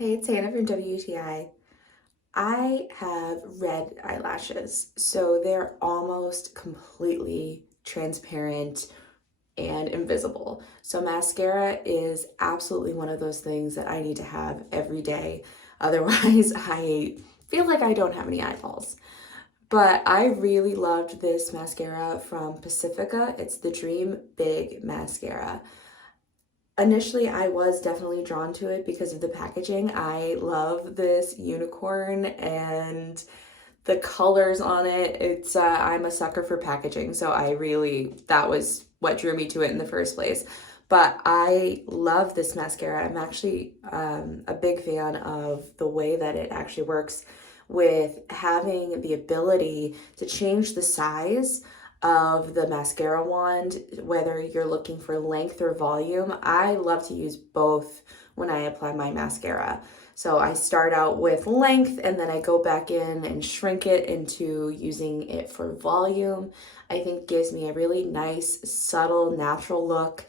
Hey, it's Hannah from WTI. I have red eyelashes, so they're almost completely transparent and invisible. So mascara is absolutely one of those things that I need to have every day. Otherwise, I feel like I don't have any eyeballs. But I really loved this mascara from Pacifica. It's the Dream Big Mascara. Initially, I was definitely drawn to it because of the packaging. I love this unicorn and the colors on it. I'm a sucker for packaging, so that was what drew me to it in the first place. But I love this mascara. I'm actually a big fan of the way that it actually works with having the ability to change the size of the mascara wand, whether you're looking for length or volume. I love to use both when I apply my mascara. So I start out with length and then I go back in and shrink it into using it for volume. I think gives me a really nice, subtle, natural look.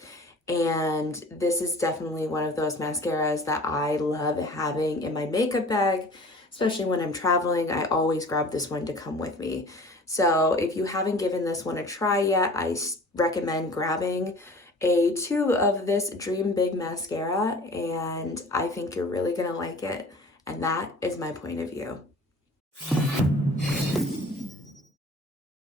And this is definitely one of those mascaras that I love having in my makeup bag, especially when I'm traveling. I always grab this one to come with me. So if you haven't given this one a try yet, I recommend grabbing a tube of this Dream Big mascara, and I think you're really gonna like it. And that is my point of view.